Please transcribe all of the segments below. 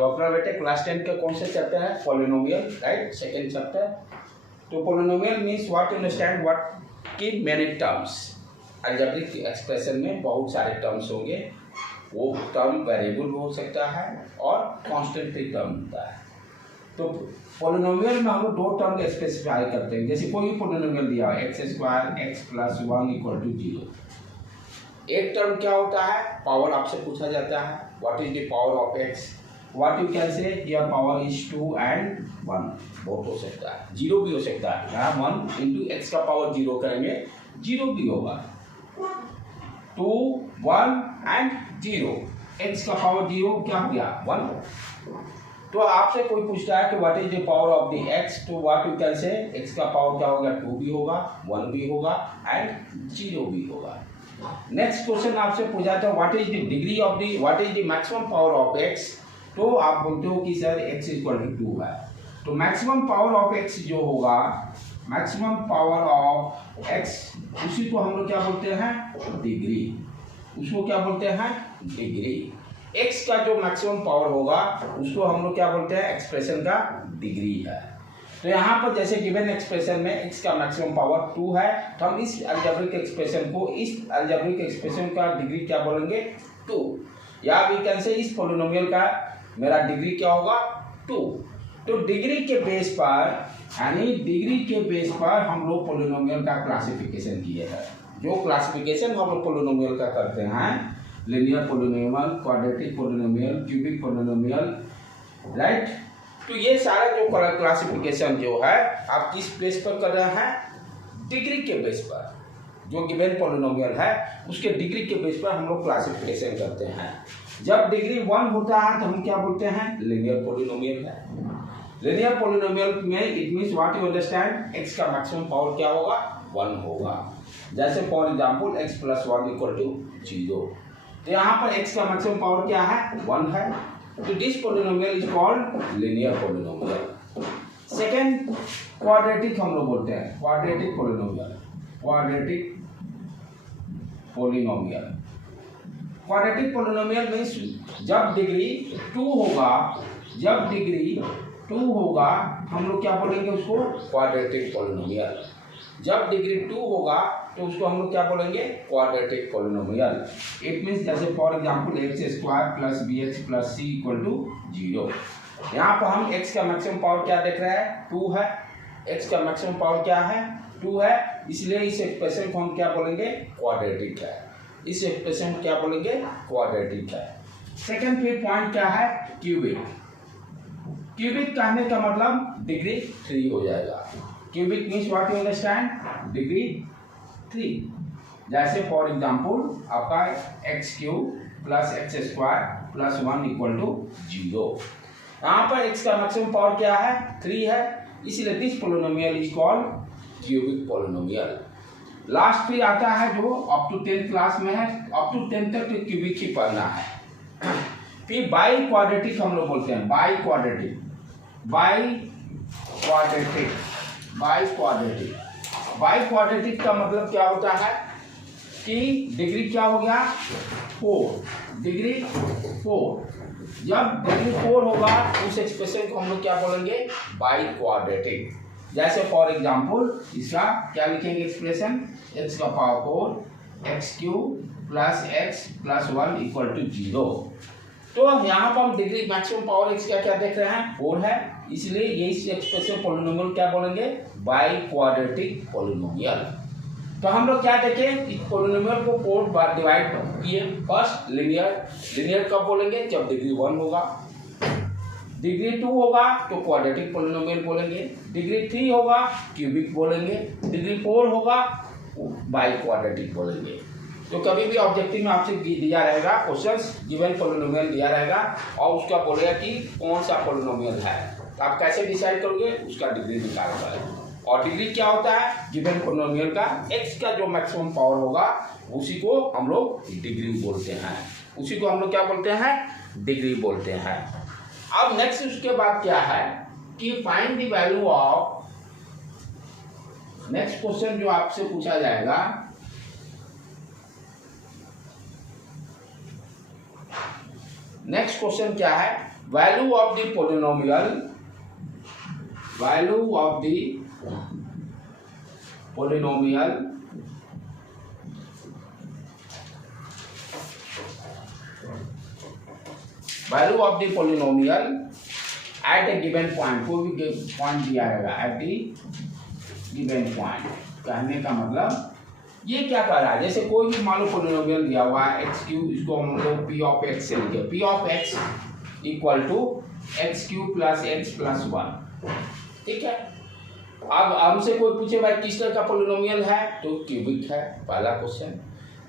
तो अपना बेटे क्लास 10 का कौन सा चैप्टर है? Polynomial, right, second chapter. तो polynomial means what, understand what की मेनी टर्म्स। अलजेब्रिक एक्सप्रेशन में बहुत सारे टर्म्स होंगे, वो टर्म वेरिएबल हो सकता है और कांस्टेंट भी टर्म होता है। तो पॉलिनोमियल में हम लोग दो टर्म को स्पेसिफाई करते हैं। जैसे कोई पॉलिनोमियल दिया है x square x plus 1 equal to 0। एक टर्म क्या होता है? पावर आपसे पूछा जाता है, what is the power of x, what you can से हियर पावर इज 2 एंड 1, बहुत हो सकता है, 0 भी हो सकता है। यहाँ 1 इंटू एक्स का पावर 0 करेंगे, 0 भी होगा, 2 1 एंड 0, एक्स का पावर 0 क्या हो गया? 1। तो आपसे कोई पूछता है कि what is the power of the x, तो what you can say x का पावर क्या होगा? 2 भी होगा, 1 भी होगा एंड 0 भी होगा। नेक्स्ट क्वेश्चन आपसे पूछा था what is the degree of the, what is the maximum power of x, तो आप बोलते हो कि सर एक्स इक्वल टू 2 है। तो मैक्सिमम पावर ऑफ एक्स जो होगा, मैक्सिमम पावर ऑफ एक्स, उसी को हम लोग क्या बोलते हैं? डिग्री। उसको क्या बोलते हैं? डिग्री। एक्स का जो मैक्सिमम पावर होगा उसको हम लोग क्या बोलते हैं? एक्सप्रेशन का डिग्री है। तो यहाँ पर जैसे गिवन एक्सप्रेशन में x का मैक्सिमम पावर 2 है, तो हम इस अलजेब्रिक एक्सप्रेशन को, इस अलजेब्रिक एक्सप्रेशन का डिग्री क्या बोलेंगे? 2। या वी कैन से इस पॉलिनोमियल का मेरा डिग्री क्या होगा? 2। तो डिग्री के बेस पर, यानी डिग्री के बेस पर हम लोग पॉलिनोमियल का क्लासिफिकेशन किए हैं। जो क्लासिफिकेशन हम लोग पॉलिनोमियल का करते हैं, linear polynomial, quadratic polynomial, cubic polynomial, right. तो ये सारा जो क्लासिफिकेशन जो है आप किस बेस पर कर रहे हैं? डिग्री के बेस पर। जो गिवन पॉलिनोमियल है उसके डिग्री के बेस पर हम लोग क्लासिफिकेशन करते हैं। जब डिग्री 1 होता है तो हम क्या बोलते हैं? लीनियर पॉलिनोमियल है। लीनियर पॉलिनोमियल में it means what you understand, x का मैक्सिमम पावर क्या होगा? 1 होगा। जैसे for example x plus 1 equal to 0। तो यहाँ पर x का मैक्सिमम पावर क्या है? 1 है। तो this polynomial is called linear polynomial. Second quadratic हम लोग बोलते हैं, quadratic polynomial, quadratic polynomial. Quadratic polynomial means जब डिग्री 2 होगा, जब डिग्री 2 होगा हम लोग क्या बोलेंगे उसको? Quadratic polynomial. जब डिग्री 2 होगा तो उसको हम लोग क्या बोलेंगे? Quadratic polynomial. इट मीन्स जैसे for example x square plus b x plus c equal to 0। यहाँ पर हम x का मैक्सिमम पावर क्या देख रहे हैं? 2 है। x का मैक्सिमम पावर क्या है? 2 है। इसलिए इस एक्सप्रेशन को हम क्या बोलेंगे? क्वाड्रेटिक है। इस एक्सप्रेशन को क्या बोलेंगे? क्वाड्रेटिक है। सेकेंड फिर पॉइंट क्या है? क्यूबिक। क्यूबिक कहने का मतलब डिग्री 3 हो जाएगा। Cubic means what you understand? Degree 3। जैसे फॉर एग्जांपल आपका x cube plus x square plus 1 equal to 0। यहाँ पर x का मैक्सिमम पावर क्या है? 3 है। इसलिए this polynomial is called cubic polynomial. Last फिर आता है जो अप टू 10th क्लास में है, अप टू 10th तक तो क्यूबिक ही पढ़ना है। फिर बाई क्वाड्रेटिक हम लोग बोलते हैं, by quadratic, by quadratic, by quadratic. By quadratic का मतलब क्या होता है कि डिग्री क्या हो गया? 4, डिग्री 4। जब डिग्री 4 होगा उस एक्सप्रेशन को हम लोग क्या बोलेंगे? Biquadratic. जैसे फॉर एग्जांपल इसका क्या लिखेंगे एक्सप्रेशन? x का power 4 x cube plus x plus 1 equal to 0। तो यहाँ पर हम डिग्री मैक्सिमम पावर x का क्या देख रहे हैं? 4 है। इसलिए ये इस एक्सप्रेशन पॉलिनोमियल क्या बोलेंगे? By quadratic polynomial. तो हम लोग क्या देखें? इस पॉलिनोमियल को 4 बार डिवाइड किए। फर्स्ट लीनियर, लीनियर कब बोलेंगे? जब डिग्री 1 होगा। डिग्री 2 होगा तो क्वाड्रेटिक पॉलिनोमियल बोलेंगे। डिग्री 3 होगा क्यूबिक बोलेंगे। डिग्री 4 होगा बाई क्वाड्रेटिक बोलेंगे। तो कभी भी ऑब्जेक्टिव में आपसे दिया रहेगा क्वेश्चंस, गिवन पॉलिनोमियल दिया रहेगा और उसका बोलेगा कि कौन सा पॉलिनोमियल है, तो आप कैसे डिसाइड करोगे? उसका डिग्री निकालना है। और डिग्री क्या होता है? गिवन पॉलिनोमियल का x का जो मैक्सिमम पावर होगा उसी को हम लोग डिग्री बोलते हैं, उसी को हम लोग क्या बोलते हैं? डिग्री बोलते हैं। अब नेक्स्ट उसके बाद क्या है कि find the value of, next question जो आपसे पूछा जाएगा, नेक्स्ट क्वेश्चन क्या है? Value of the polynomial, value of the polynomial value of the polynomial at a given point, कोई भी पॉइंट दिया रहेगा एट द गिवन पॉइंट। कहने का मतलब ये क्या कर रहा है, जैसे कोई भी मान लो पोलिनोमियल दिया हुआ है एक्स क्यूब, इसको हम लोग पी ऑफ एक्स से लिखे, p of x equal to x cube plus x plus 1, ठीक है। अब हमसे कोई पूछे भाई किस तरह का पोलिनोमियल है, तो क्यूबिक है, पहला क्वेश्चन।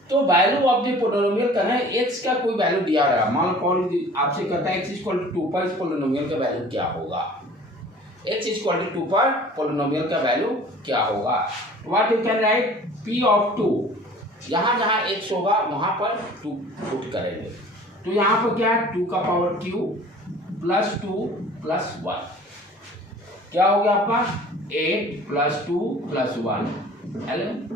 तो वैल्यू ऑफ द पोलिनोमियल कहना है एक्स का कोई वैल्यू दिया रहा है, मान लो आपसे कहता है एक्स इक्वल टू 2 पर इस पोलिनोमियल का वैल्यू क्या होगा, एक्स इक्वल टू 2 पर पोलिनोमियल का वैल्यू क्या होगा। What you can write, P of 2, जहाँ जहाँ एक्स होगा वहाँ पर 2 पुट करेंगे, तो यहाँ पर क्या है 2 का पावर क्यू प्लस 2 प्लस 1, क्या हो गया आपका 8 प्लस 2 प्लस 1 11।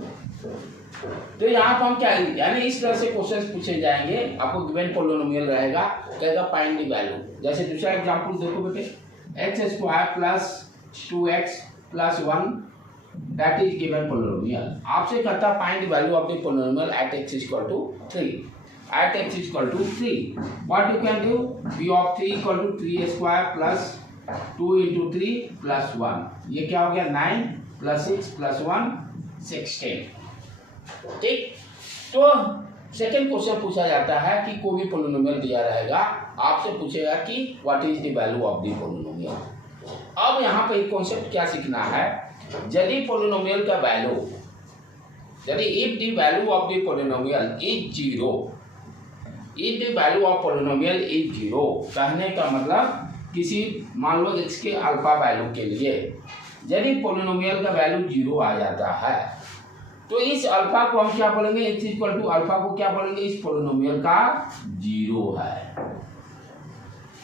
तो यहाँ पर हम क्या, यानी इस तरह से क्वेश्चन पूछे जाएंगे, आपको गिवन पोलिनोमियल रहेगा, कहेगा फाइंड द वैल्यू। जैसे दूसरा एग्जांपल देखो बेटे, x square plus 2x plus 1 that is given polynomial. आपसे कहता है find the value of the polynomial at x equal to 3, at x equal to 3 what you can do, p of 3 equal to 3 square plus 2 into 3 plus 1, ये क्या हो गया 9 plus 6 plus 1 16, ठीक। तो second question पूछा जाता है कि कोई भी पोलिनोमियल दिया रहेगा, आपसे पूछेगा कि what is the value of the polynomial. अब यहाँ पे एक कॉन्सेप्ट क्या सीखना है, यदि पोलिनोमियल का वैल्यू, यदि if the value of the polynomial is 0, if the value of polynomial is 0, कहने का मतलब किसी मान लो x के अल्फा वैल्यू के लिए यदि पोलिनोमियल का वैल्यू 0 आ जाता है, तो इस अल्फा को हम क्या बोलेंगे, x इक्वल टू अल्फा को क्या बोलेंगे, इस पोलिनोमियल का 0 है।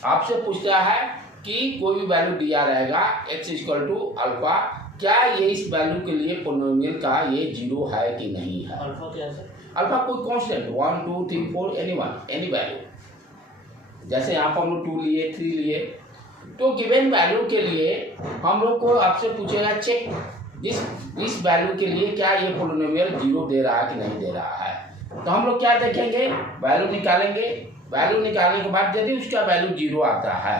आपसे पूछता है कि कोई भी वैल्यू दिया रहेगा x इक्वल टू अल्फा, क्या ये इस वैल्यू के लिए पोलिनोमियल का ये 0 है कि नहीं है। अल्फा क्या है, अल्फा कोई कांस्टेंट 1 2 3 4 एनी वैल्यू, जैसे यहाँ पर हम लोग 2 लिए 3 लिए, तो गिवन वैल्यू के लिए हम लोग को आपसे पूछेगा चेक इस वैल्यू के लिए क्या ये पोलिनोमियल 0 दे रहा है कि नहीं दे रहा है। तो हम लोग क्या देखेंगे, वैल्यू निकालेंगे, वैल्यू निकालने के बाद यदि उसका वैल्यू 0 आता है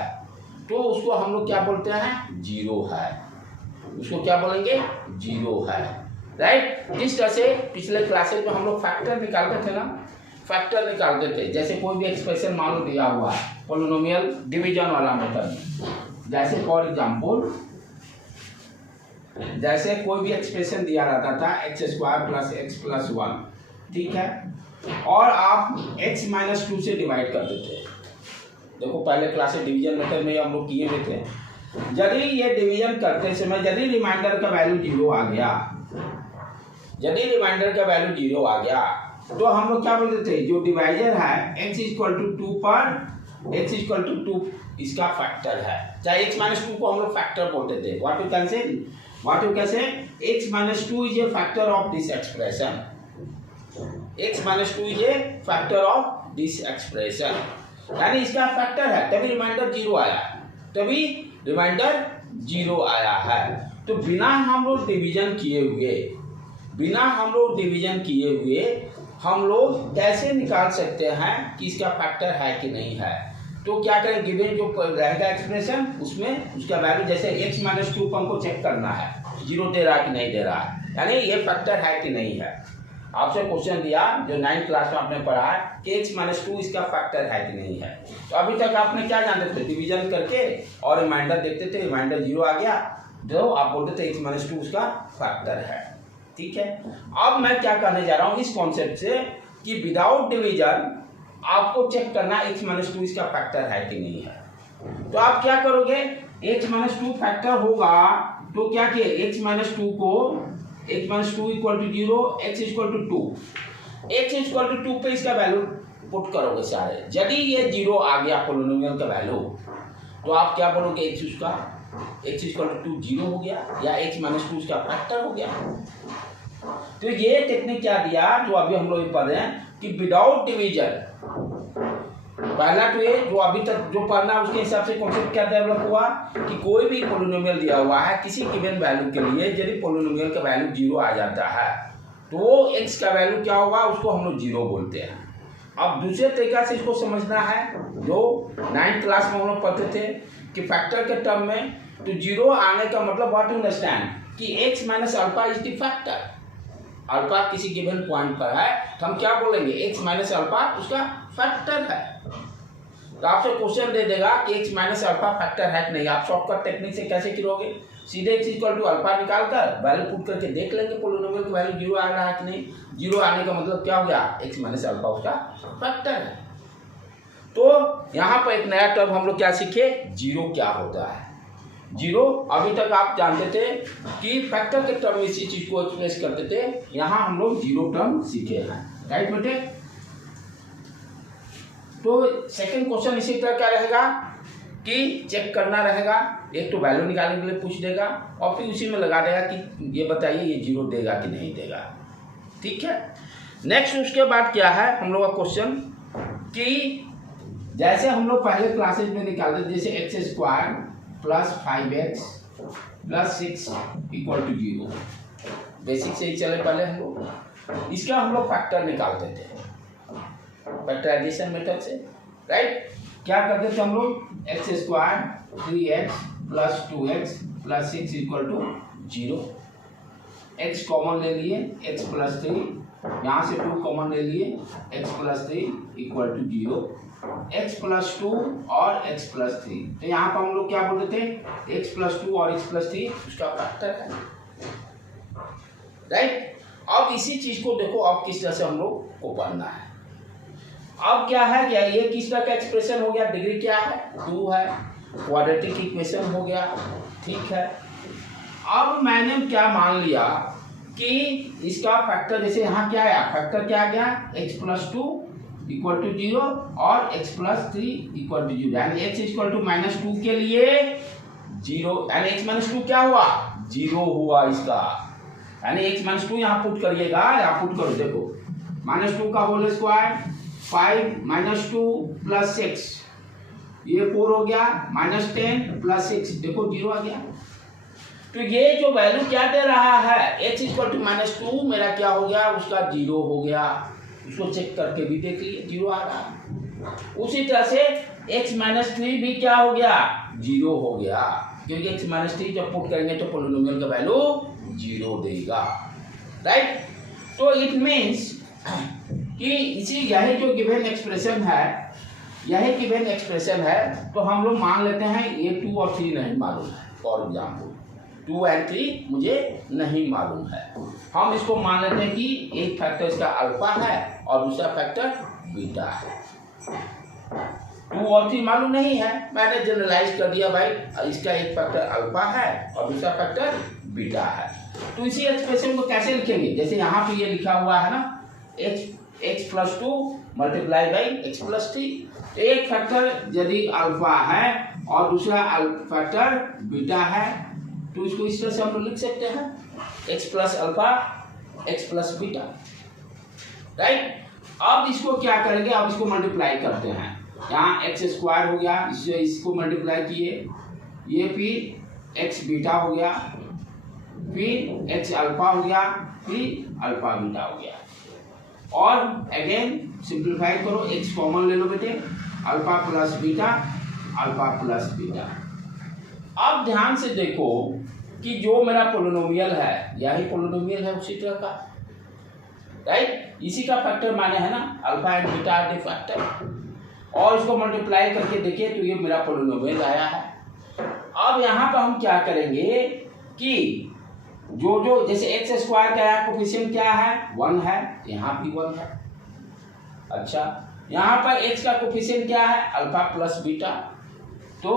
तो उसको हम लोग क्या बोलते हैं 0 है, उसको क्या बोलेंगे 0 है, राइट। जिस तरह से पिछले क्लासेज में हम लोग फैक्टर निकालते थे ना, फैक्टर निकालते थे, जैसे कोई भी एक्सप्रेशन मान लो दिया हुआ है पोलिनोमियल डिवीजन वाला मेथड में, जैसे फॉर एग्जांपल जैसे कोई भी एक्सप्रेशन दिया रहता था x square plus x plus 1, ठीक है, और आप x माइनस 2 से डिवाइड करते थे। देखो पहले क्लास में डिवीजन मेथड में हम लोग किए हुए थे, यदि ये डिवीजन करते समय यदि रिमाइंडर का वैल्यू 0 आ गया, यदि रिमाइंडर का वैल्यू 0 आ गया तो हम लोग क्या बोलते थे, जो डिवाइजर है x इक्वल टू 2 पर x इक्वल टू 2 इसका फैक्टर है, चाहे x माइनस 2 को हम लोग फैक्टर बोलते थे। व्हाट यू कैन से x minus 2 is a factor of this expression, x minus 2 is a factor of this expression, यानी इसका फैक्टर है, तभी रिमाइंडर 0 आया, तभी रिमाइंडर 0 आया है। तो बिना हम लोग डिवीजन किए हुए हम लोग कैसे निकाल सकते हैं कि इसका फैक्टर है कि नहीं है। तो क्या करें, गिवन जो रहेगा एक्सप्रेशन उसमें उसका वैल्यू, जैसे x माइनस 2 को हमको चेक करना है 0 दे रहा है कि नहीं दे रहा है, यानी ये फैक्टर है कि नहीं है। आपसे क्वेश्चन दिया जो 9th क्लास में आपने पढ़ा है कि x माइनस 2 इसका फैक्टर है कि नहीं है। तो अभी तक आपने क्या जानते थे, डिवीजन करके और रिमाइंडर देखते थे, रिमाइंडर 0 आ गया तो आप बोलते थे x माइनस 2 उसका फैक्टर है, ठीक है। अब मैं क्या करने जा रहा हूँ इस कॉन्सेप्ट से कि विदाउट डिवीजन आपको चेक करना x माइनस 2 इसका फैक्टर है कि नहीं है। तो आप क्या करोगे, x माइनस 2 फैक्टर होगा तो क्या किए, x माइनस 2 को x minus 2 equal to 0, x equal to 2, x equal to 2 पे इसका वैल्यू पुट करोगे सारे। यदि ये 0 आ गया पोलिनोमियल का वैल्यू तो आप क्या बोलोगे, x उसका x इक्वल टू 2 0 हो गया या x माइनस 2 उसका फैक्टर हो गया। तो ये टेक्निक क्या दिया जो अभी हम लोग पढ़ रहे हैं कि विदाउट डिवीजन पहला तो ये जो अभी तक जो पढ़ना है उसके हिसाब से कॉन्सेप्ट क्या डेवलप हुआ कि कोई भी पोलिनोमियल दिया हुआ है किसी गिवन वैल्यू के लिए यदि पोलिनोमियल का वैल्यू 0 आ जाता है तो वो x का वैल्यू क्या होगा उसको हम लोग 0 बोलते हैं। अब दूसरे तरीका से इसको समझना है जो 9th क्लास में हम लोग पढ़ते थे कि फैक्टर के टर्म में तो 0 आने का मतलब व्हाट टू अंडरस्टैंड कि x minus alpha is the factor. Alpha किसी गिवन पॉइंट पर है तो हम क्या बोलेंगे x माइनस अल्फा उसका फैक्टर है। तो आपसे क्वेश्चन दे देगा कि x माइनस अल्फा फैक्टर है कि नहीं, आप शॉर्टकट टेक्निक से कैसे करोगे, सीधे x इक्वल टू अल्फा निकाल कर वैल्यू पुट करके देख लेंगे पोलिनोमियल की वैल्यू 0 आ रहा है कि नहीं। 0 आने का मतलब क्या हो गया, x माइनस अल्फा उसका फैक्टर है। तो यहाँ पर एक नया टर्म हम लोग क्या सीखे, 0 क्या होता है। 0 अभी तक आप जानते थे कि फैक्टर के टर्म में इसी चीज को एक्सप्रेस करते थे, यहाँ हम लोग 0 टर्म सीखे हैं, राइट बेटे। तो सेकंड क्वेश्चन इसी तरह क्या रहेगा कि चेक करना रहेगा, एक तो वैल्यू निकालने के लिए पूछ देगा और फिर उसी में लगा देगा कि ये बताइए ये 0 देगा कि नहीं देगा, ठीक है। नेक्स्ट उसके बाद क्या है हम लोग का क्वेश्चन कि जैसे हम लोग पहले क्लासेज में निकालते थे, जैसे x square plus 5x plus 6 equal to 0, basic से ही चले पहले हम लोग इसका हम लोग फैक्टर निकालते थे फैक्टराइजेशन मेथड से, राइट। क्या करते थे हम लोग, x square 3x plus 2x plus 6 equal to 0, x common ले लिए x प्लस 3, यहाँ से 2 कॉमन ले लिए x plus 3 equal to 0, x plus 2 और x प्लस 3। तो यहाँ पर हम लोग क्या बोलते थे, x प्लस 2 और x प्लस 3 उसका फैक्टर है, राइट। अब इसी चीज को देखो अब किस तरह से हम लोग को पढ़ना है। अब क्या है, क्या ये किस तरह का एक्सप्रेशन हो गया, डिग्री क्या है 2 है, क्वाड्रेटिक इक्वेशन हो गया, ठीक है। अब मैंने क्या मान लिया कि इसका फैक्टर, जैसे यहाँ क्या आया, फैक्टर क्या आ गया, x प्लस 2 इक्वल टू 0 और x प्लस 3 इक्वल टू 0, यानी x इक्वल टू -2 के लिए 0, यानी x माइनस 2 क्या हुआ 0 हुआ इसका, यानी x माइनस 2 यहाँ पुट करिएगा, यहाँ पुट करो, देखो -2 का होल स्क्वायर 5 माइनस 2 प्लस 6 ये 4 हो गया, -10 प्लस 6 देखो 0 आ गया। तो ये जो वैल्यू क्या दे रहा है, x इक्वल टू -2 मेरा क्या हो गया, उसका 0 हो गया, उसको चेक करके भी देख लिए 0 आ रहा है। उसी तरह से x माइनस 3 भी क्या हो गया 0 हो गया, क्योंकि x माइनस 3 जब पुट करेंगे तो पोलिनोमियल का वैल्यू 0 देगा, राइट। तो इट मीन्स कि इसी यही जो गिवन एक्सप्रेशन है, यही गिवन एक्सप्रेशन है, तो हम लोग मान लेते हैं ये 2 और 3 नहीं मालूम है, फॉर एग्जाम्पल 2 और 3 मुझे नहीं मालूम है, हम इसको मान लेते हैं कि एक फैक्टर इसका अल्फा है और दूसरा फैक्टर बीटा है। 2 और 3 मालूम नहीं है, मैंने जनरलाइज कर दिया भाई इसका एक फैक्टर अल्फा है और दूसरा फैक्टर बीटा है। तो इसी एक्सप्रेशन को कैसे लिखेंगे, जैसे यहाँ पे ये लिखा हुआ है ना x plus 2 multiply by x plus 3, एक फैक्टर यदि अल्फा है और दूसरा फैक्टर बीटा है तो इसको इस तरह से हम लोग लिख सकते हैं x plus alpha x plus beta, right. अब इसको क्या करेंगे, अब इसको मल्टीप्लाई करते हैं, यहाँ एक्स स्क्वायर हो गया, इसको मल्टीप्लाई किए, ये फिर एक्स बीटा हो गया, फिर एक्स अल्फा हो गया, फिर अल्फा बीटा हो गया, और अगेन सिंप्लीफाई करो, x कॉमन ले लो बेटे, alpha plus beta, alpha plus beta. अब ध्यान से देखो कि जो मेरा पोलिनोमियल है यही पोलिनोमियल है उसी तरह का, राइट। इसी का फैक्टर माने है ना, alpha and beta are the factor, और इसको मल्टीप्लाई करके देखिए तो ये मेरा पोलिनोमियल आया है। अब यहाँ पर हम क्या करेंगे कि जो जैसे एक्स स्क्वायर का कोफिशिएंट क्या है 1 है, यहाँ भी 1 है, अच्छा यहाँ पर x का कोफिशिएंट क्या है अल्फा प्लस बीटा, तो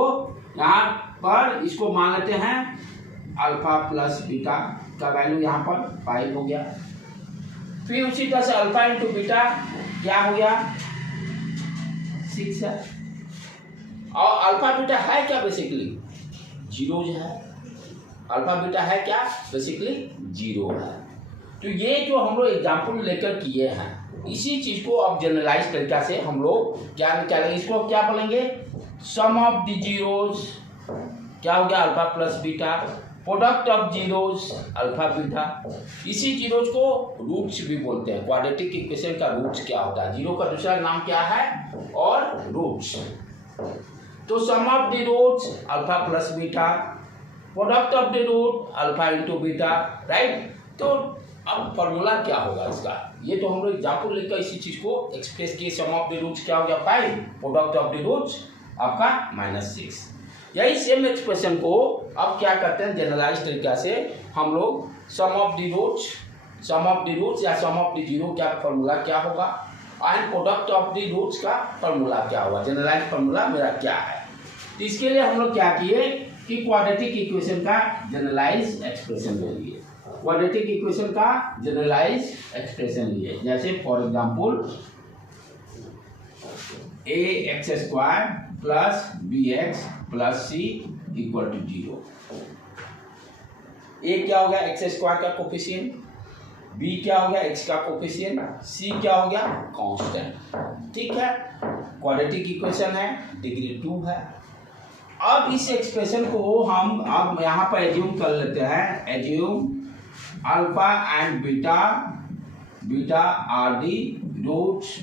यहाँ पर इसको मान लेते हैं अल्फा प्लस बीटा का वैल्यू यहाँ पर 5 हो गया, फिर उसी तरह से अल्फा इंटू बीटा क्या हो गया 6 है, और अल्फा बीटा है क्या बेसिकली 0 है, अल्फा बीटा है क्या बेसिकली 0 है। तो ये जो हम लोग एग्जाम्पल लेकर किए हैं इसी चीज को अब जनरलाइज तरीका से हम लोग क्या निकालेंगे, इसको क्या बोलेंगे, सम ऑफ द जीरोज क्या हो गया alpha plus beta, product of zeros alpha beta. इसी जीरोज को रूट्स भी बोलते हैं, क्वाड्रेटिक इक्वेशन का रूट्स क्या होता है, जीरो का दूसरा नाम क्या है और रूट्स। तो sum of the roots alpha plus beta, product of the root alpha into beta, right. तो अब फॉर्मूला क्या होगा इसका, ये तो हम लोग एग्जाम्पल लेकर इसी चीज को एक्सप्रेस किए। सम ऑफ द रूट्स क्या हो गया 5, प्रोडक्ट ऑफ द रूट्स आपका -6। यही सेम एक्सप्रेशन को अब क्या करते हैं जनरलाइज तरीका से हम लोग, सम ऑफ द रूट्स या सम ऑफ द जीरो क्या फॉर्मूला क्या होगा, and product of the roots का फॉर्मूला क्या होगा, जनरलाइज फॉर्मूला मेरा क्या है। तो इसके लिए हम लोग क्या किए कि क्वाड्रेटिक इक्वेशन का जनरलाइज एक्सप्रेशन ले लिए, क्वाड्रेटिक इक्वेशन का जनरलाइज एक्सप्रेशन लिए। जैसे for example ax² plus bx plus c equal to 0। a क्या हो गया x² का कोफिशिएंट, b क्या हो गया x का कोफिशिएंट, c क्या हो गया कांस्टेंट। ठीक है, क्वाड्रेटिक इक्वेशन है, डिग्री 2 है। अब इस एक्सप्रेशन को हम अब यहाँ पर एज्यूम कर लेते हैं, assume alpha and beta are the roots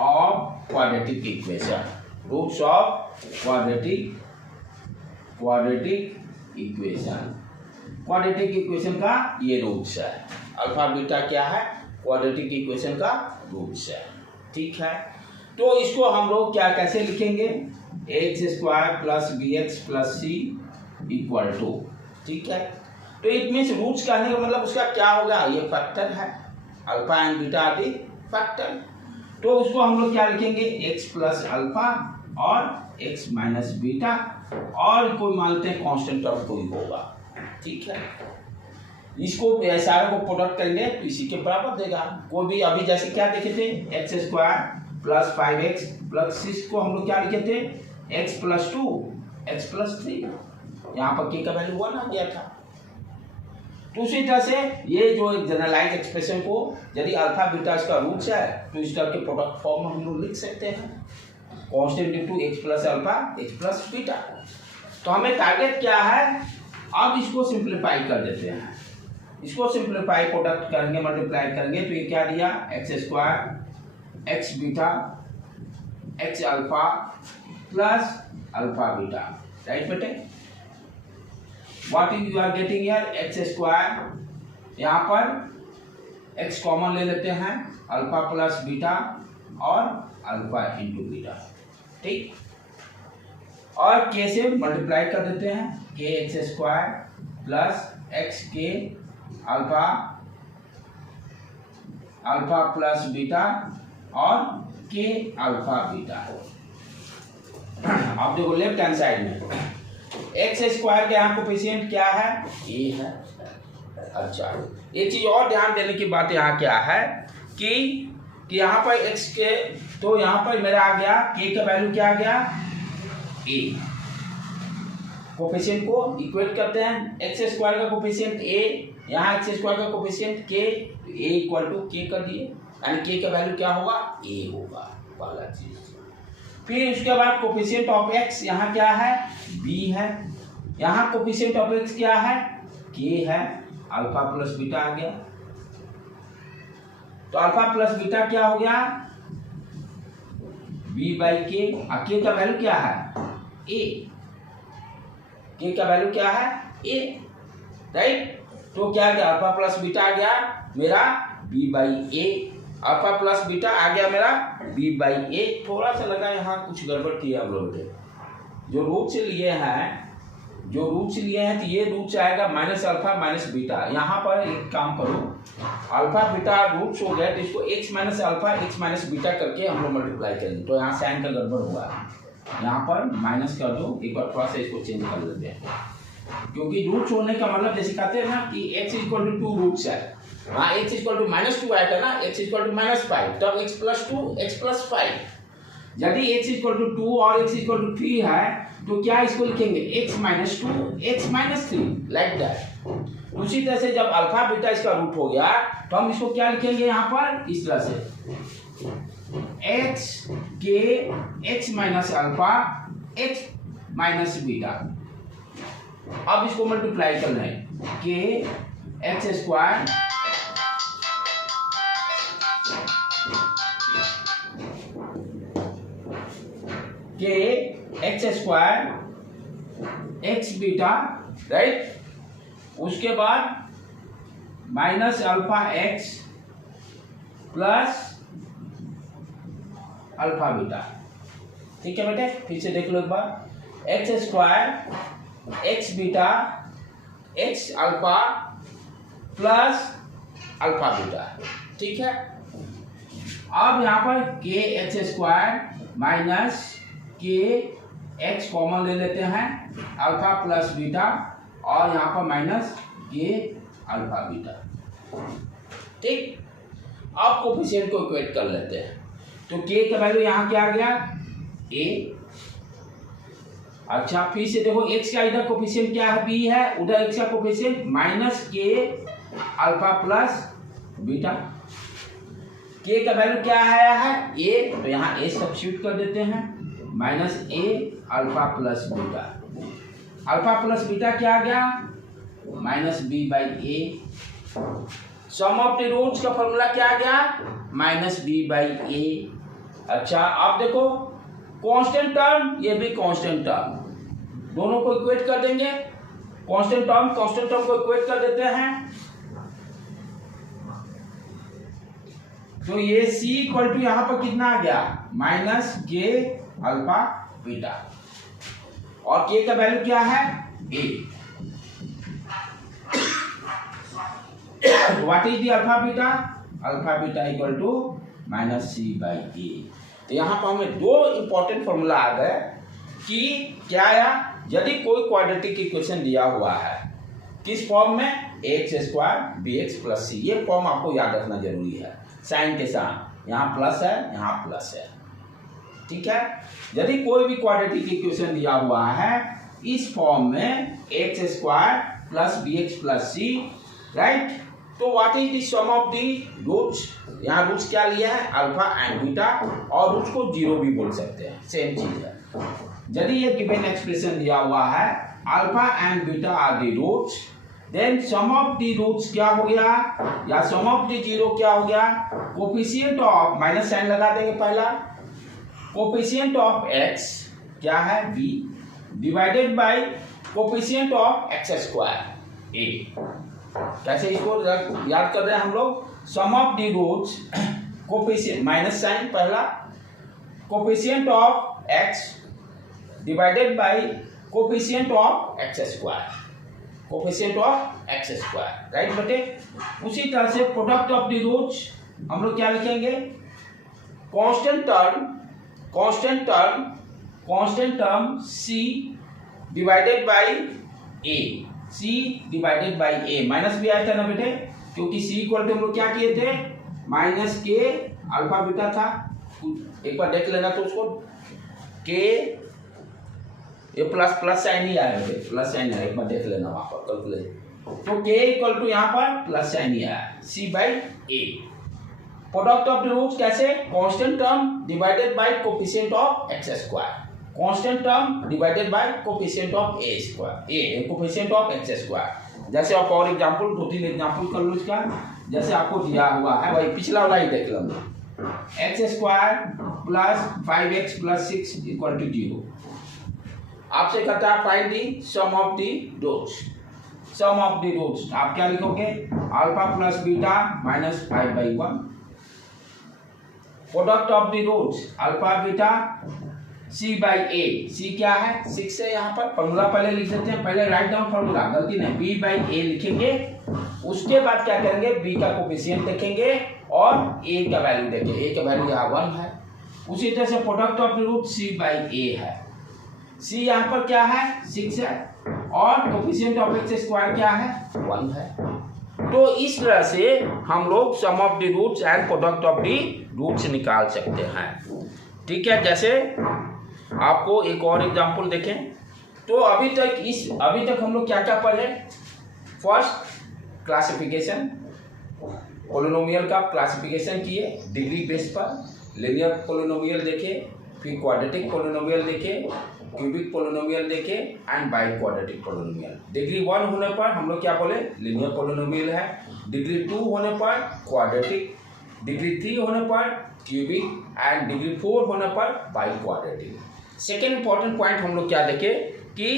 of quadratic equation, roots of quadratic equation. Quadratic equation का ये रूट्स है, अल्फा बीटा क्या है क्वाड्रेटिक इक्वेशन का रूट्स है। ठीक है, तो इसको हम लोग क्या कैसे लिखेंगे, ax² plus bx plus c equal to, ठीक है। तो इट मीन्स रूट्स कहने का मतलब उसका क्या होगा, ये फैक्टर है, अल्फा एंड बीटा आदि फैक्टर। तो उसको हम लोग क्या लिखेंगे, x प्लस अल्फा और x माइनस बीटा, और कोई मानते हैं कांस्टेंट ऑफ कोई होगा। ठीक है, इसको सारे को प्रोडक्ट करेंगे तो इसी के बराबर देगा। कोई भी अभी जैसे क्या देखे थे, x² प्लस 5x प्लस 6 को हम लोग क्या लिखे थे, x प्लस 2 x प्लस 3, यहाँ पर k का वैल्यू 1 आ गया था। तो उसी तरह से ये जो एक जनरलाइज एक्सप्रेशन को यदि अल्फा बीटा इसका रूट्स है तो इस तरह के प्रोडक्ट फॉर्म में हम लोग लिख सकते हैं, constant into x plus alpha x plus beta. तो हमें टारगेट क्या है, अब इसको सिंप्लीफाई कर देते हैं, इसको सिंप्लीफाई प्रोडक्ट करेंगे मल्टीप्लाई करेंगे तो ये क्या दिया, x² x beta x alpha plus alpha beta, right बेटे। What you are getting here, x², यहाँ पर x कॉमन ले लेते हैं, अल्फा प्लस बीटा और अल्फा इंटू बीटा, ठीक। और k से मल्टीप्लाई कर देते हैं, kx² plus xk alpha plus beta और k अल्फा बीटा। अब देखो लेफ्ट हैंड साइड में x² के यहाँ कोफिशिएंट क्या है, a है। अच्छा, एक चीज और ध्यान देने की बात यहाँ क्या है कि यहाँ पर x के, तो यहाँ पर मेरा आ गया k का वैल्यू क्या आ गया, a। कोफिशिएंट को इक्वेट करते हैं, x² का कोफिशिएंट a, यहाँ x² का coefficient k, a equal to k कर दिए, यानी k का वैल्यू क्या होगा, a होगा, पहला चीज। फिर उसके बाद कोफिशिएंट ऑफ x यहाँ क्या है, b है, यहाँ कोफिशिएंट ऑफ x क्या है, k है, अल्फा प्लस बीटा आ गया। तो अल्फा प्लस बीटा क्या हो गया, b/k, k का वैल्यू क्या है, a, k का वैल्यू क्या है, a, राइट। तो क्या आ गया, अल्फा प्लस बीटा आ गया मेरा b/a, अल्फा प्लस बीटा आ गया मेरा b/a। थोड़ा सा लगा यहाँ कुछ गड़बड़ किया हम लोगों ने, जो रूट से लिए हैं तो ये रूट से आएगा माइनस अल्फा माइनस बीटा। यहाँ पर एक काम करो, अल्फा बीटा रूट्स हो गया तो इसको x minus alpha x minus beta करके हम लोग मल्टीप्लाई करेंगे। तो यहाँ साइन का गड़बड़ हुआ है, यहाँ पर माइनस कर दो, एक बार थोड़ा सा इसको चेंज कर लेते हैं, क्योंकि रूट्स होने का मतलब जैसे कहते हैं ना कि x इक्वल टू 2 रूट्स है, हाँ x इक्वल टू -2 आया था ना, x इक्वल टू -5, तब x प्लस 2 x प्लस 5। यदि x इक्वल टू 2 और x इक्वल टू 3 है तो क्या इसको लिखेंगे, x minus 2 x minus 3, like that. उसी तरह से जब अल्फा बीटा इसका रूट हो गया तो हम इसको क्या लिखेंगे यहाँ पर इस तरह से एक्स के x minus alpha x minus beta. अब इसको मल्टीप्लाई करना है k x square k x square x beta, right. उसके बाद minus alpha x plus alpha beta. ठीक है बेटे, फिर से देख लो एक बार, x square x beta x alpha plus alpha beta. ठीक है, अब यहाँ पर k x square minus k x common ले लेते हैं, अल्फा प्लस बीटा, और यहाँ पर माइनस के अल्फा बीटा। ठीक, अब कोफिशिएंट को इक्वेट कर लेते हैं। तो के का वैल्यू यहाँ क्या आ गया ए। अच्छा, फिर से देखो एक्स का इधर कोफिशिएंट क्या है बी है, उधर एक्स का coefficient minus k alpha plus beta. के का वैल्यू क्या आया है ए, तो यहाँ ए सब्स्टिट्यूट कर देते हैं, minus a alpha plus beta. Alpha plus beta क्या आ गया minus b by a. Sum of the roots का फॉर्मूला क्या आ गया माइनस बी बाई ए। अच्छा, आप देखो कांस्टेंट टर्म, ये भी कांस्टेंट टर्म, दोनों को इक्वेट कर देंगे। कांस्टेंट टर्म को इक्वेट कर देते हैं, तो ये c इक्वल टू यहाँ पर कितना आ गया माइनस के अल्फा बीटा, और k का वैल्यू क्या है a। What is the alpha beta? Alpha beta equal to minus c by a. तो यहाँ पर हमें दो इंपॉर्टेंट फॉर्मूला आ गए कि क्या आया, यदि कोई क्वाड्रेटिक इक्वेशन दिया हुआ है किस फॉर्म में, x square b x plus c, ये फॉर्म आपको याद रखना जरूरी है साइन के साथ, यहाँ प्लस है यहाँ प्लस है। ठीक है, यदि कोई भी क्वाड्रेटिक इक्वेशन दिया हुआ है इस फॉर्म में x square plus b x plus c, right, तो what is the sum of the roots? यहाँ रूट्स क्या लिया है अल्फा एंड बीटा, और रूट्स को जीरो भी बोल सकते हैं, सेम चीज है। यदि ये गिवन एक्सप्रेशन दिया हुआ है alpha and beta are the roots, then sum of the roots क्या हो गया, या सम ऑफ द जीरो क्या हो गया, कोफिशिएंट ऑफ, माइनस साइन लगा देंगे पहला, कोफिशिएंट ऑफ एक्स क्या है b divided by coefficient of x square a. कैसे इसको याद कर रहे हैं हम लोग, sum of the roots coefficient minus sign पहला, coefficient of x divided by coefficient of x square, coefficient of x square, right बेटे। उसी तरह से प्रोडक्ट ऑफ द रूट्स हम लोग क्या लिखेंगे, constant term c divided by a, c divided by a, minus भी आया था ना बेटे, क्योंकि सी इक्वल टू हम लोग क्या किए थे माइनस के अल्फा बीटा था। एक बार देख लेना तो उसको, के ये प्लस प्लस साइन ही आया है, प्लस साइन है, एक बार देख लेना वहां पर कैलकुलेट। तो के इक्वल टू यहाँ पर प्लस साइन ही आया, c by a. Product of the roots कैसे, constant term divided by coefficient of x square, constant term divided by coefficient of a square, a coefficient of x square. जैसे आप और example, दो तीन example कर लो इसका, जैसे आपको दिया हुआ है वही पिछला वाला ही देख लो, x square plus 5x plus 6 equal to 0। आपसे कहता है find the sum of the roots, sum of the roots आप क्या लिखोगे, alpha plus beta minus 5/1, product of the roots alpha beta c by a, c क्या है 6 है, यहाँ पर फॉर्मूला पहले लिख देते हैं, पहले राइट डाउन फॉर्मूला, गलती नहीं, बी बाई ए लिखेंगे, उसके बाद क्या करेंगे बी का कोफिशिएंट देखेंगे और ए का वैल्यू देखेंगे, ए का वैल्यू यहाँ 1 है। उसी तरह से product of the root c by a है, सी यहाँ पर क्या है 6 है, और कोफिशिएंट ऑफ एक्स स्क्वायर क्या है 1 है। तो इस तरह से हम लोग sum of the roots and product of the roots निकाल सकते हैं। ठीक है, जैसे आपको एक और एग्जांपल देखें, तो अभी तक हम लोग क्या क्या पढ़े, फर्स्ट क्लासिफिकेशन, पोलिनोमियल का क्लासिफिकेशन किए डिग्री बेस पर, लीनियर पोलिनोमियल देखे, फिर क्वाड्रेटिक पोलिनोमियल देखे, क्यूबिक पोलिनोमियल देखे and by quadratic polynomial. Degree 1 होने पर हम लोग क्या बोले, लीनियर पोलिनोमियल है, डिग्री 2 होने पर क्वाड्रेटिक, डिग्री 3 होने पर क्यूबिक एंड डिग्री 4 होने पर by quadratic. Second important point हम लोग क्या देखे कि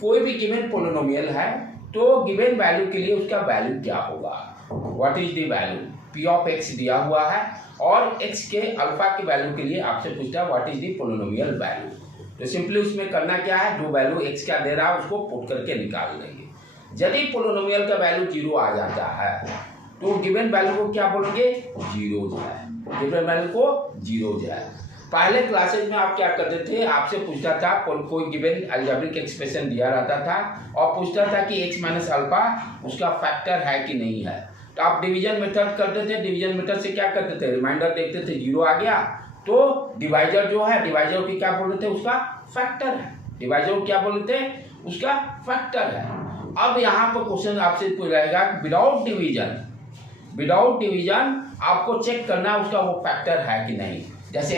कोई भी गिवन पोलिनोमियल है तो गिवन वैल्यू के लिए उसका वैल्यू क्या होगा, what is the value, P of x दिया हुआ है और एक्स के अल्फा के वैल्यू के लिए आपसे पूछता है what is the polynomial value. तो सिंपली उसमें करना क्या है, जो वैल्यू एक्स क्या दे रहा है उसको पुट करके निकाल लेंगे। यदि पोलिनोमियल का वैल्यू 0 आ जाता है तो गिवन वैल्यू को क्या बोलेंगे, जीरो है, गिवन वैल्यू को जीरो है। पहले क्लासेज में आप क्या करते थे, आपसे पूछता था कोई गिवन अलजेब्रिक एक्सप्रेशन दिया रहता था और पूछता था कि x माइनस अल्फा उसका फैक्टर है कि नहीं है, तो आप डिवीजन मेथड करते थे। डिवीजन मेथड से क्या करते थे, रिमाइंडर देखते थे, 0 आ गया तो डिवाइजर जो है, डिवाइजर की क्या बोलते थे, उसका फैक्टर है, डिवाइजर को क्या बोलते थे, उसका फैक्टर है। अब यहाँ पर क्वेश्चन आपसे कोई रहेगा विदाउट डिवीजन आपको चेक करना उसका वो फैक्टर है कि नहीं, जैसे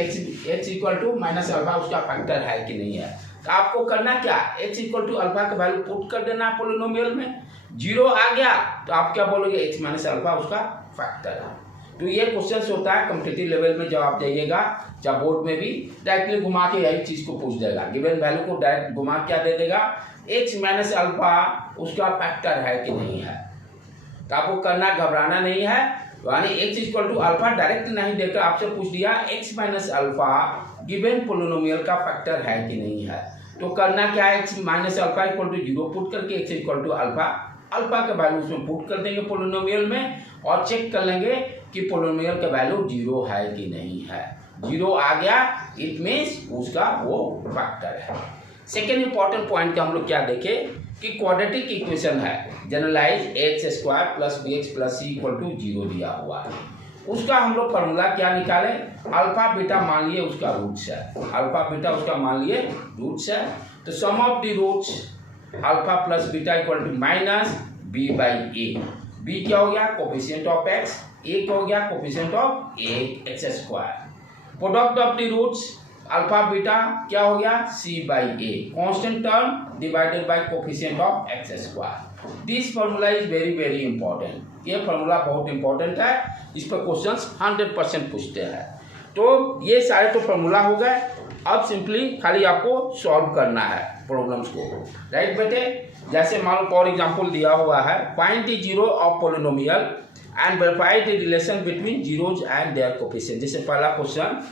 x equal to minus alpha उसका फैक्टर है कि नहीं है। तो आपको करना क्या, x इक्वल टू अल्फा का वैल्यू पुट कर देना पोलिनोमियल में, 0 आ गया तो आप क्या बोलोगे, x माइनस अल्फा उसका फैक्टर है। तो ये क्वेश्चन होता है कॉम्पिटिटिव लेवल में, जब आप जाइएगा चाहे बोर्ड में भी डायरेक्टली घुमा के यही चीज को पूछ देगा, गिवन वैल्यू को डायरेक्ट घुमा क्या दे देगा, x माइनस अल्फा उसका फैक्टर है कि नहीं है। तो आपको करना, घबराना नहीं है, यानी x equal to alpha direct नहीं देकर आपसे पूछ दिया x minus alpha given polynomial का फैक्टर है कि नहीं है। तो करना क्या है, x minus alpha equal to 0 put करके x equal to alpha, alpha का वैल्यू उसमें पुट कर देंगे पोलिनोमियल में और चेक कर लेंगे कि पोलिनोमियल का वैल्यू 0 है कि नहीं है। 0 आ गया इट मीन्स उसका वो फैक्टर है। सेकेंड इंपॉर्टेंट पॉइंट का हम लोग क्या देखे कि क्वाड्रेटिक इक्वेशन है, generalize x square plus b x plus c equal to 0 दिया हुआ है, उसका हम लोग फॉर्मूला क्या निकालें, अल्फा बीटा मान लिए उसका रूट्स है, अल्फा बीटा उसका मान लिए रूट्स है। तो sum of the roots alpha plus beta equal to minus b by a, b क्या हो गया, कोफिशिएंट ऑफ एक्स, ए क्या हो गया, coefficient of a x square, product of the roots alpha beta क्या हो गया, c by a, constant term divided by coefficient of x square. This formula is very very important, ये formula बहुत important है, इस पर क्वेश्चंस 100% पूछते हैं। तो ये सारे तो फार्मूला हो गए, अब सिंपली खाली आपको सॉल्व करना है प्रॉब्लम्स को, राइट बेटे। जैसे मान लो फॉर एग्जांपल दिया हुआ है, find the zero of polynomial and verify the relation between zeros and their coefficient. जैसे पहला क्वेश्चन,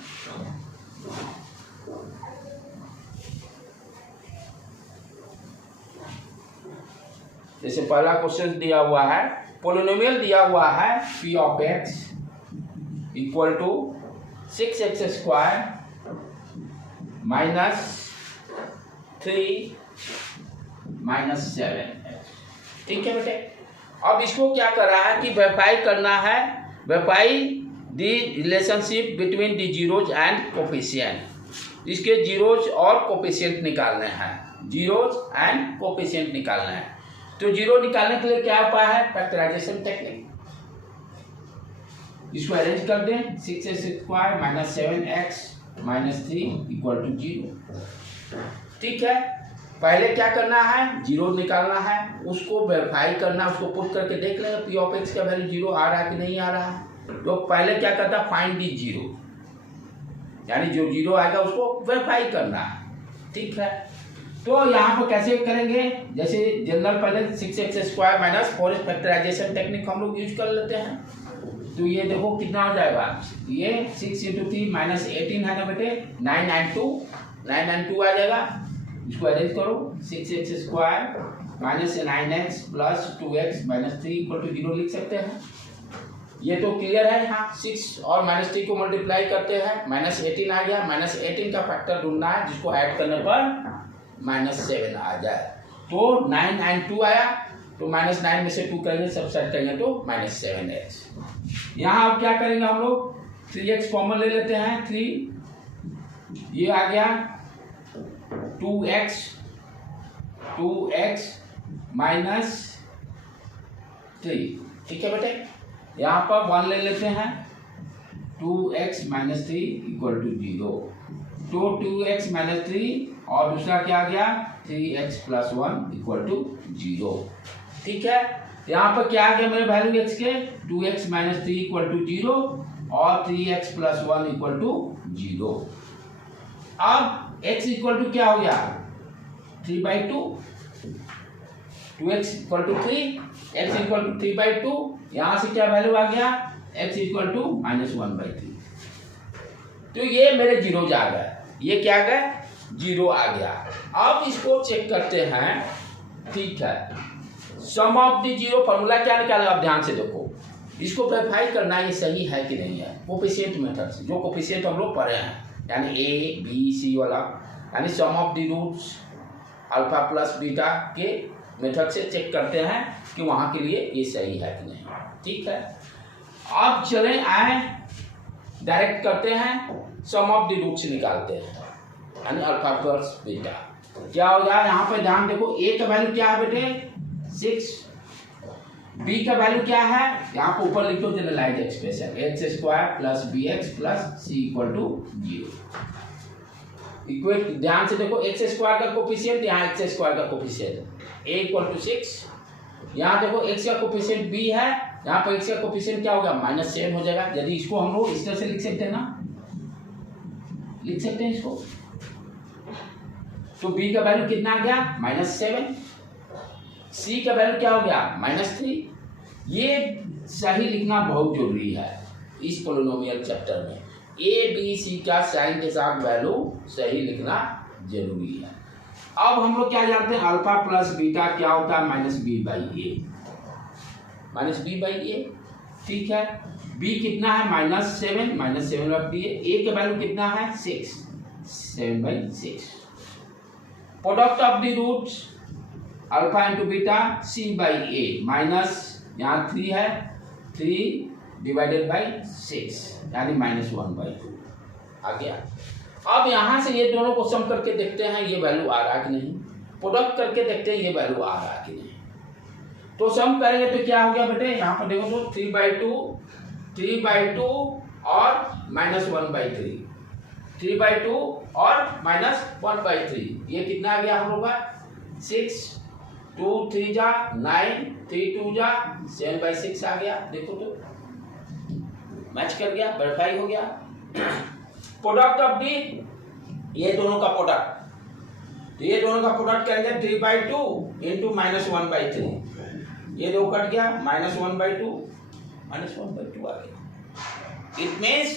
जैसे पहला क्वेश्चन दिया हुआ है, पोलिनोमियल दिया हुआ है p of x equal to 6x square minus 3 minus 7x, ठीक है बेटे। अब इसको क्या कर रहा है कि वेरीफाई करना है, verify the relationship between the zeros and coefficient, इसके जीरोज और कोफिशिएंट निकालने हैं, जीरोज एंड कोफिशिएंट निकालना है। तो जीरो निकालने के लिए क्या उपाय है, फैक्टराइजेशन टेक्निक, इसको अरेंज कर दें, 6x square minus 7x minus 3 equal to 0, ठीक है। पहले क्या करना है, जीरो निकालना है, उसको वेरीफाई करना, उसको पुट करके देख लेंगे पी ऑफ एक्स का वैल्यू 0 आ रहा है कि नहीं आ रहा है। तो पहले क्या करता है, फाइंड दी जीरो, यानी जो जीरो आएगा उसको वेरीफाई करना है, ठीक है। तो यहाँ पर कैसे करेंगे, जैसे जनरल पहले 6x square minus 4x factorisation technique हम लोग यूज कर लेते हैं। तो ये देखो कितना हो जाएगा, ये 6 × 3 माइनस 18 है ना बेटे, 992 आ जाएगा। इसको अरेंज करो, 6x square minus 9x plus 2x minus 3 equal to 0 लिख सकते हैं। ये तो क्लियर है, यहाँ 6 और माइनस 3 को मल्टीप्लाई करते हैं, माइनस 18 आ गया, माइनस 18 का फैक्टर ढूंढना है जिसको ऐड करने पर माइनस 7 आ जाए। तो 9 and 2 आया, तो माइनस 9 में से 2 करेंगे, सबसेट करेंगे तो माइनस 7x। यहाँ अब क्या करेंगे हम लोग, 3x कॉमन ले लेते हैं, 3 ये आ गया, 2x माइनस 3। ठीक है बेटे, यहाँ पर 1 ले लेते हैं, 2x माइनस 3 इक्वल टू 0। तो 2x माइनस 3 और दूसरा क्या आ गया 3x प्लस 1 इक्वल टू 0। ठीक है, यहाँ पर क्या आ गया मेरे वैल्यू x के 2x माइनस 3 इक्वल टू 0 और 3x प्लस 1 इक्वल टू 0। अब x इक्वल टू क्या हो गया 3/2, 2x equal to 3, x equal to 3/2, यहाँ से क्या वैल्यू आ गया x इक्वल टू -1/3। तो ये मेरे 0 जा गए, ये क्या गए 0 आ गया। अब इसको चेक करते हैं। ठीक है, सम ऑफ द 0 फॉर्मूला क्या निकालेगा, आप ध्यान से देखो, इसको वेरीफाई करना ये सही है कि नहीं है कोफिशिएंट मेथड से, जो कोफिशिएंट हम लोग पढ़े हैं, यानी A B C वाला, यानी sum of the roots alpha plus beta के मेथड से चेक करते हैं कि वहाँ के लिए ये सही है कि नहीं। ठीक है, अब चलें आए डायरेक्ट करते हैं, सम ऑफ द रूट्स निकालते हैं, यानी अल्फा प्लस बीटा क्या हो जाए। यहाँ पर ध्यान देखो, A का वैल्यू क्या है बेटे 6, B का वैल्यू क्या है, यहाँ पर ऊपर लिखो generalise expression x² plus bx plus c equal to 0। Equate ध्यान से देखो, x² का कोफिशिएंट, यहाँ x² का कोफिशिएंट a इक्वल टू 6, यहाँ देखो x का कोफिशिएंट b है, यहाँ पर x का कोफिशिएंट क्या होगा -7 हो जाएगा। यदि इसको हम लोग इस तरह से लिख सकते हैं ना, लिख सकते हैं इसको, तो b का वैल्यू कितना आ गया -7, c का वैल्यू क्या हो गया -3। ये सही लिखना बहुत जरूरी है इस पोलिनोमियल चैप्टर में, a b c का साइन के साथ वैल्यू सही लिखना जरूरी है। अब हम लोग क्या जानते हैं, अल्फा प्लस बीटा क्या होता है -b/a, -b/a। ठीक है, b कितना है -7 रख दिए, a का वैल्यू कितना है 6, 7/6। Product of the roots alpha into beta c/a minus यहाँ 3 है, 3 डिवाइडेड बाई 6 यानी -1/2 आ गया। अब यहाँ से ये दोनों को सम करके देखते हैं ये वैल्यू आ रहा है कि नहीं, प्रोडक्ट करके देखते हैं ये वैल्यू आ रहा है कि नहीं। तो सम करेंगे तो क्या हो गया बेटे, यहाँ पर देखो तो 3/2 और -1/3, 3/2 और -1/3, ये कितना आ गया हम लोग का 6, 2 3 जा 9, 3 2 जा 7/6 आ गया। देखो तो मैच कर गया, वेरीफाई हो गया। प्रोडक्ट ऑफ दी, ये दोनों का प्रोडक्ट, तो ये दोनों का प्रोडक्ट करेंगे 3/2 इंटू -1/3, ये दो कट गया -1/2 आ गया। इट मीन्स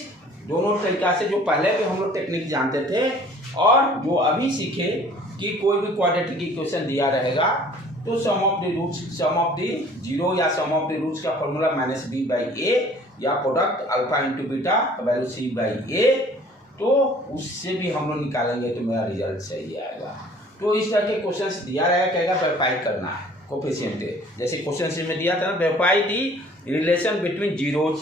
दोनों तरीका से, जो पहले भी हम लोग टेक्निक जानते थे और जो अभी सीखे कि कोई भी क्वाड्रेटिक इक्वेशन दिया रहेगा तो sum of the roots, sum of the 0 या सम ऑफ द रूट्स का फॉर्मूला -b/a या product alpha into beta value c/a, तो उससे भी हम लोग निकालेंगे तो मेरा रिजल्ट सही आएगा। तो इस तरह के क्वेश्चंस दिया रहेगा, कहेगा वेरीफाई करना है कोफिशिएंट, जैसे क्वेश्चन में दिया था ना, वेरीफाई दी रिलेशन बिटवीन जीरोज,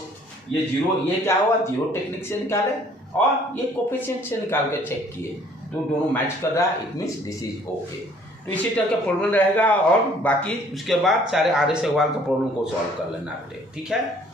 ये जीरो, ये क्या हुआ जीरो टेक्निक से निकाले और ये कोफिशिएंट से निकाल के चेक किए, तो दोनों मैच कर रहा है, it means this is okay. तो इसी तरह का प्रॉब्लम रहेगा और बाकी उसके बाद सारे आधे सवाल का प्रॉब्लम को सॉल्व कर लेना बेटे। ठीक है।